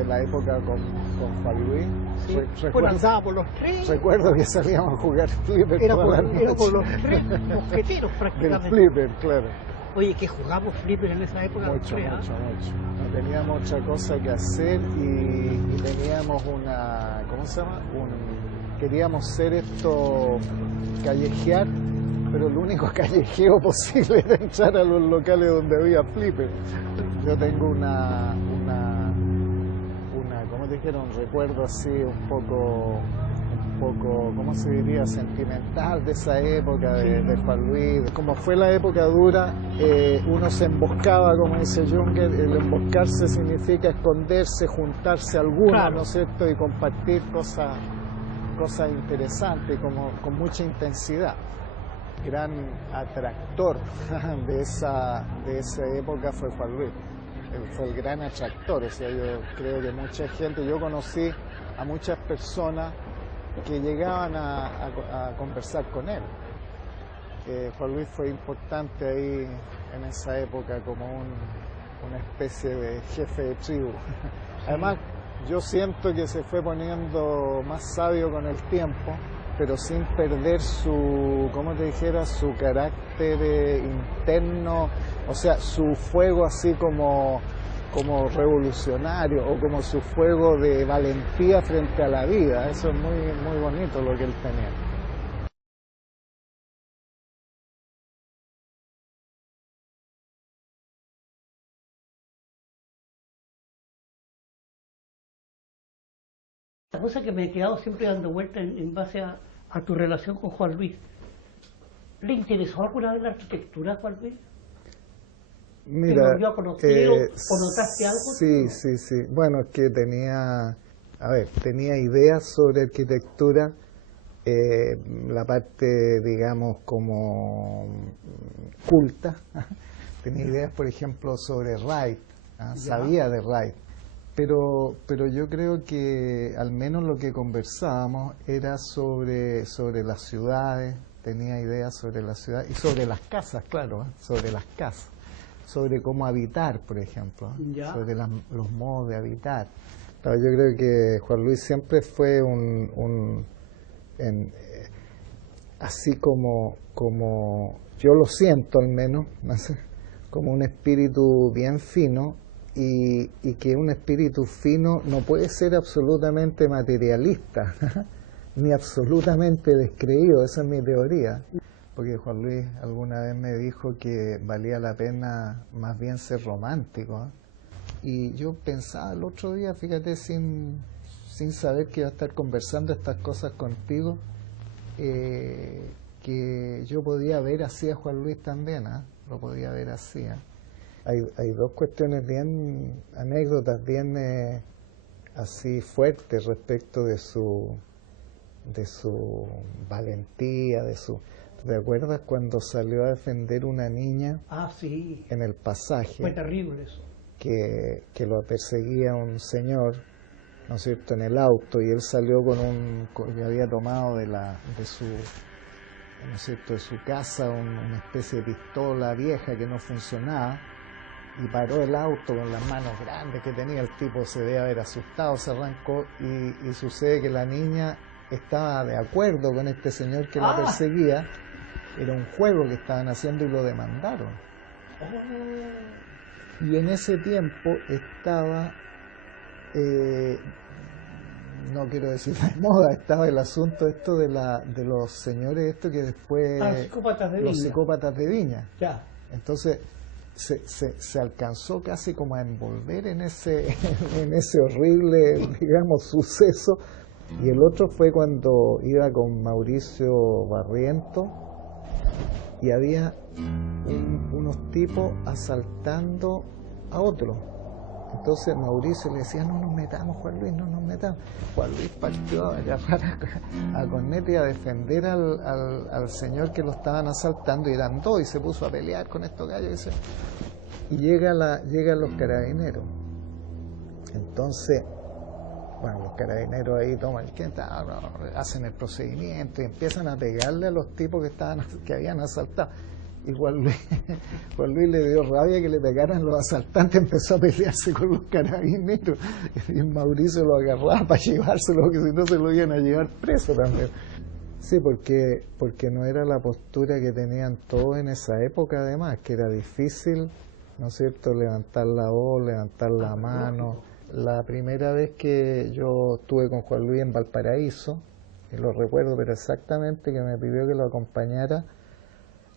de la época con Juan Luis. Sí. Bueno, andábamos los tres. Recuerdo que salíamos a jugar flipper Era todas las con los noches. tres mosqueteros prácticamente. Del flipper, claro. Oye, que jugamos flipper en esa época. Mucho, los tres, mucho, mucho. No teníamos otra cosa que hacer y teníamos una, ¿cómo se llama? Queríamos ser esto, callejear, pero el único callejeo posible era entrar a los locales donde había flipper. Yo tengo una ¿cómo te dijeron? Un recuerdo así un poco, ¿cómo se diría? Sentimental de esa época de Juan Luis. Como fue la época dura, uno se emboscaba, como dice Junger. El emboscarse significa esconderse, juntarse alguno, claro, ¿no es cierto? Y compartir cosas interesantes, con mucha intensidad. Gran atractor de esa época fue Juan Luis. Él fue el gran atractor. O sea, yo creo que mucha gente, yo conocí a muchas personas que llegaban a conversar con él. Juan Luis fue importante ahí en esa época como una especie de jefe de tribu. Además, yo siento que se fue poniendo más sabio con el tiempo, pero sin perder su, ¿cómo te dijera?, su carácter interno, o sea, su fuego así como revolucionario, o como su fuego de valentía frente a la vida. Eso es muy, muy bonito lo que él tenía. La cosa que me he quedado siempre dando vuelta en base a tu relación con Juan Luis. ¿Le interesó alguna vez la arquitectura a Juan Luis? Mira, ¿Te volvió a conocer o notaste algo? Sí. Bueno, es que tenía ideas sobre arquitectura, la parte, digamos, como culta. Tenía ideas, por ejemplo, sobre Wright, sabía de Wright. Pero yo creo que al menos lo que conversábamos era sobre las ciudades. Tenía ideas sobre la ciudad y sobre las casas, claro, sobre las casas, sobre cómo habitar, por ejemplo, sobre los modos de habitar. Claro, yo creo que Juan Luis siempre fue así como yo lo siento al menos, como un espíritu bien fino. Y que un espíritu fino no puede ser absolutamente materialista, ni absolutamente descreído. Esa es mi teoría, porque Juan Luis alguna vez me dijo que valía la pena más bien ser romántico, y yo pensaba el otro día, fíjate, sin saber que iba a estar conversando estas cosas contigo, que yo podía ver así a Juan Luis también, lo podía ver así. Hay dos cuestiones anécdotas bien así fuertes respecto de su valentía, ¿te acuerdas cuando salió a defender una niña? Sí. En el pasaje. Fue terrible eso. Que lo perseguía un señor, ¿no es cierto?, en el auto, y él salió que había tomado de su, ¿no es cierto?, de su casa una especie de pistola vieja que no funcionaba. Y paró el auto con las manos grandes que tenía. El tipo se debe haber asustado, se arrancó, y sucede que la niña estaba de acuerdo con este señor que la perseguía. Era un juego que estaban haciendo y lo demandaron. Y en ese tiempo estaba, no quiero decir de moda, estaba el asunto esto de los señores esto que después... los psicópatas de Viña. Ya. Entonces se alcanzó casi como a envolver en ese horrible, digamos, suceso. Y el otro fue cuando iba con Mauricio Barriento y había unos tipos asaltando a otro. Entonces Mauricio le decía: no nos metamos, Juan Luis, no nos metamos. Juan Luis partió a agarrar a corneta y a defender al señor que lo estaban asaltando, y eran dos, y se puso a pelear con estos gallos. Y llegan los carabineros. Entonces, bueno, los carabineros ahí toman hacen el procedimiento y empiezan a pegarle a los tipos que habían asaltado. y Juan Luis, Juan Luis le dio rabia que le pegaran los asaltantes, empezó a pelearse con los carabineros y Mauricio lo agarraba para llevárselo, porque si no se lo iban a llevar preso también. Sí, porque no era la postura que tenían todos en esa época, además, que era difícil, ¿no es cierto?, levantar la voz, levantar la mano. La primera vez que yo estuve con Juan Luis en Valparaíso, y lo recuerdo, pero exactamente, que me pidió que lo acompañara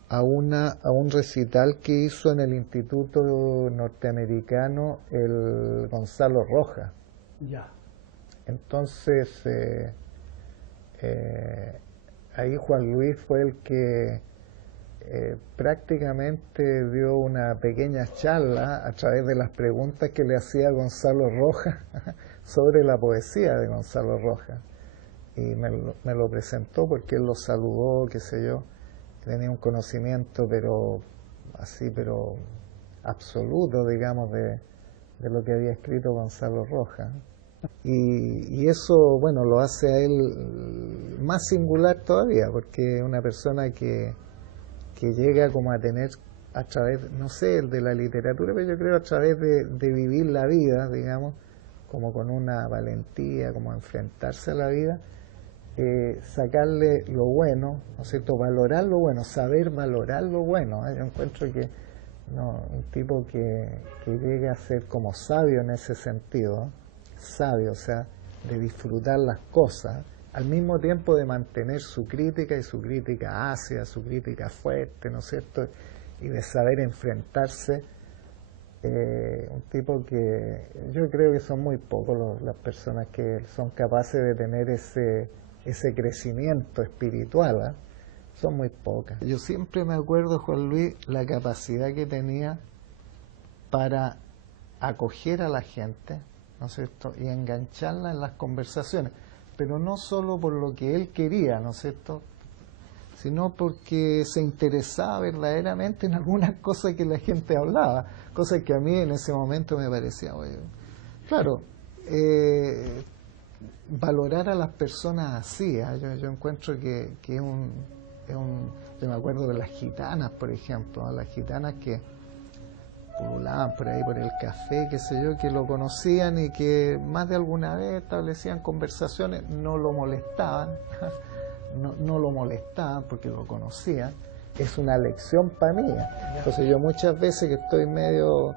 a un recital que hizo en el Instituto Norteamericano el Gonzalo Rojas. Ya. Entonces, ahí Juan Luis fue el que prácticamente dio una pequeña charla a través de las preguntas que le hacía Gonzalo Rojas sobre la poesía de Gonzalo Rojas. Y me lo presentó porque él lo saludó, qué sé yo, tenía un conocimiento pero absoluto, digamos, de lo que había escrito Gonzalo Rojas. Y eso, bueno, lo hace a él más singular todavía, porque es una persona que llega como a tener, a través, no sé, de la literatura, pero yo creo a través de vivir la vida, digamos, como con una valentía, como enfrentarse a la vida, sacarle lo bueno, ¿no es cierto?, valorar lo bueno, saber valorar lo bueno. Yo encuentro que un tipo que llega a ser como sabio en ese sentido, sabio, o sea, de disfrutar las cosas, al mismo tiempo de mantener su crítica, y su crítica ácida, su crítica fuerte, ¿no es cierto?, y de saber enfrentarse. Un tipo que yo creo que son muy pocos las personas que son capaces de tener ese crecimiento espiritual, ¿eh? Son muy pocas. Yo siempre me acuerdo, Juan Luis, la capacidad que tenía para acoger a la gente, ¿no es cierto?, y engancharla en las conversaciones, pero no solo por lo que él quería, ¿no es cierto?, sino porque se interesaba verdaderamente en algunas cosas que la gente hablaba, cosas que a mí en ese momento me parecía, oye, claro, valorar a las personas así, ¿eh? Yo encuentro que es yo me acuerdo de las gitanas, por ejemplo, ¿no? Las gitanas que pululaban por ahí por el café, qué sé yo, que lo conocían y que más de alguna vez establecían conversaciones, no lo molestaban, no lo molestaban porque lo conocían. Es una lección para mí. Entonces yo muchas veces que estoy medio,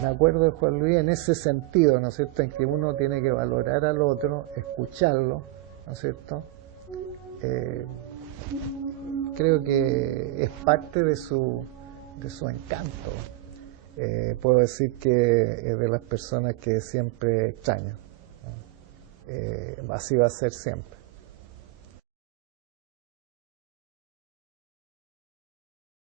me acuerdo de Juan Luis en ese sentido, ¿no es cierto?, en que uno tiene que valorar al otro, escucharlo, ¿no es cierto? Creo que es parte de su encanto. Puedo decir que es de las personas que siempre extraño, ¿no? Así va a ser siempre.